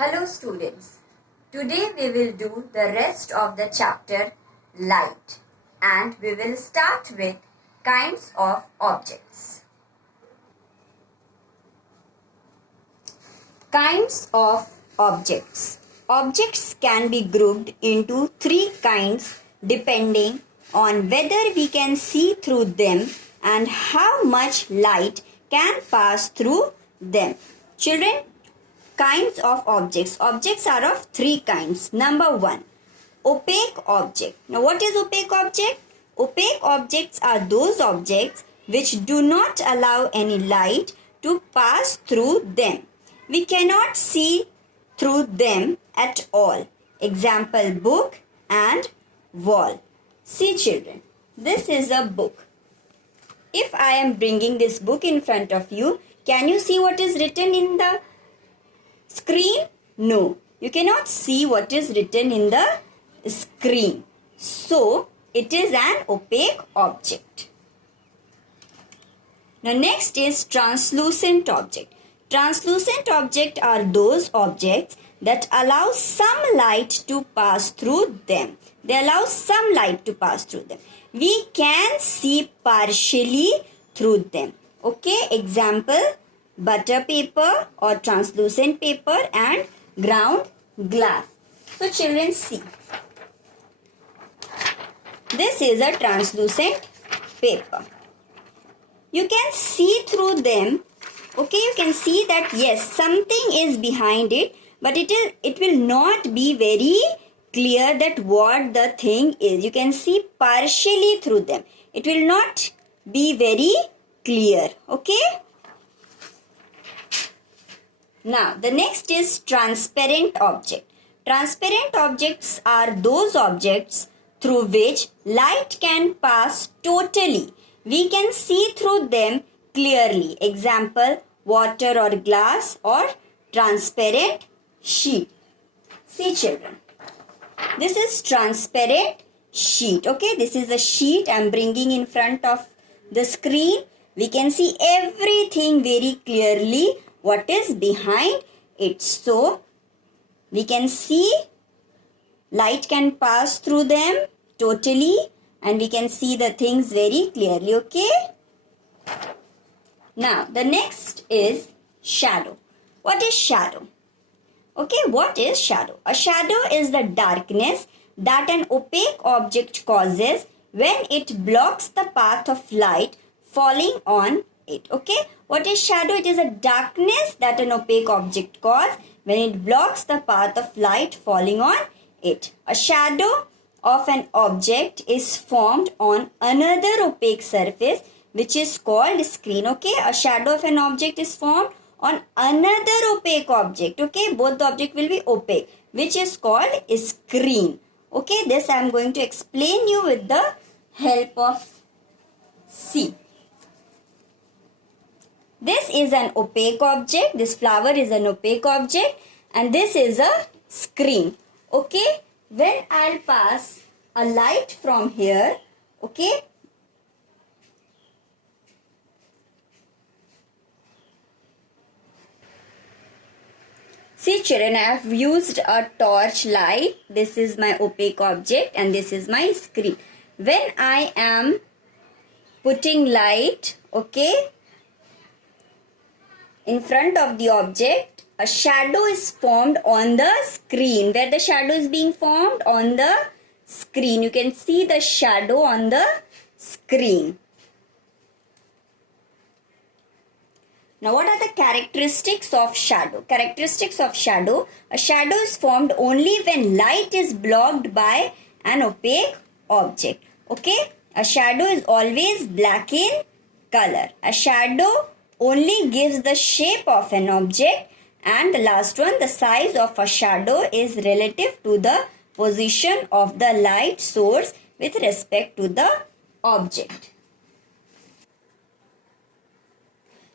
Hello students, today we will do the rest of the chapter light and we will start with kinds of objects. Kinds of objects. Objects can be grouped into three kinds depending on whether we can see through them and how much light can pass through them. Children, kinds of objects. Objects are of three kinds. Number one, opaque object. Now what is opaque object? Opaque objects are those objects which do not allow any light to pass through them. We cannot see through them at all. Example, book and wall. See children, this is a book. If I am bringing this book in front of you, can you see what is written in the screen? No, you cannot see what is written in the screen. So, it is an opaque object. Now, next is translucent object. Translucent objects are those objects that allow some light to pass through them. They allow some light to pass through them. We can see partially through them. Okay, example, butter paper or translucent paper and ground glass. So children, see. This is a translucent paper. You can see through them. Okay, you can see that yes, something is behind it, but it will not be very clear that what the thing is. You can see partially through them. It will not be very clear. Okay. Now, the next is transparent object. Transparent objects are those objects through which light can pass totally. We can see through them clearly. Example, water or glass or transparent sheet. See children, this is transparent sheet. Okay, this is a sheet I am bringing in front of the screen. We can see everything very clearly. What is behind it? So, we can see light can pass through them totally and we can see the things very clearly. Okay. Now, the next is shadow. What is shadow? Okay, what is shadow? A shadow is the darkness that an opaque object causes when it blocks the path of light falling on it. Okay, what is shadow? It is a darkness that an opaque object causes when it blocks the path of light falling on it. A shadow of an object is formed on another opaque surface which is called screen. Okay, a shadow of an object is formed on another opaque object. Okay, both the object will be opaque, which is called screen. Okay, this I am going to explain you with the help of C. This is an opaque object. This flower is an opaque object and this is a screen. Okay, when I'll pass a light from here, okay, see children, I have used a torch light. This is my opaque object and this is my screen. When I am putting light, okay, in front of the object, a shadow is formed on the screen. Where the shadow is being formed? On the screen. You can see the shadow on the screen. Now, what are the characteristics of shadow? Characteristics of shadow. A shadow is formed only when light is blocked by an opaque object. Okay? A shadow is always black in color. A shadow only gives the shape of an object. And the last one, the size of a shadow is relative to the position of the light source with respect to the object.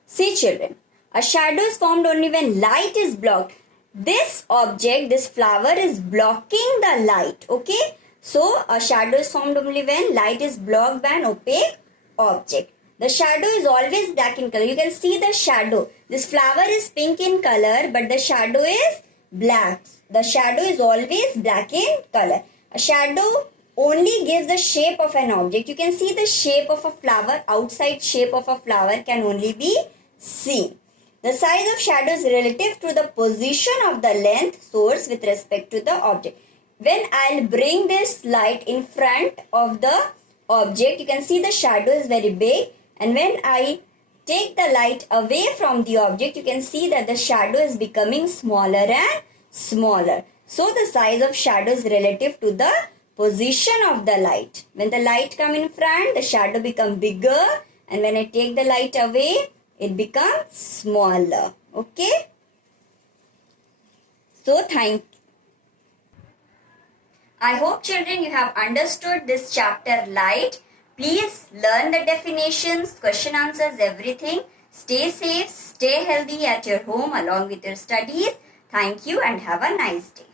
See children, a shadow is formed only when light is blocked. This object, this flower is blocking the light. Okay. So, a shadow is formed only when light is blocked by an opaque object. The shadow is always black in color. You can see the shadow. This flower is pink in color, but the shadow is black. The shadow is always black in color. A shadow only gives the shape of an object. You can see the shape of a flower. Outside shape of a flower can only be seen. The size of shadow is relative to the position of the length source with respect to the object. When I'll bring this light in front of the object, you can see the shadow is very big, and when I take the light away from the object, you can see that the shadow is becoming smaller and smaller. So the size of shadow is relative to the position of the light. When the light come in front, the shadow become bigger, and when I take the light away, it becomes smaller. Okay? So thank you. I hope children you have understood this chapter light. Please learn the definitions, question answers, everything. Stay safe, stay healthy at your home along with your studies. Thank you and have a nice day.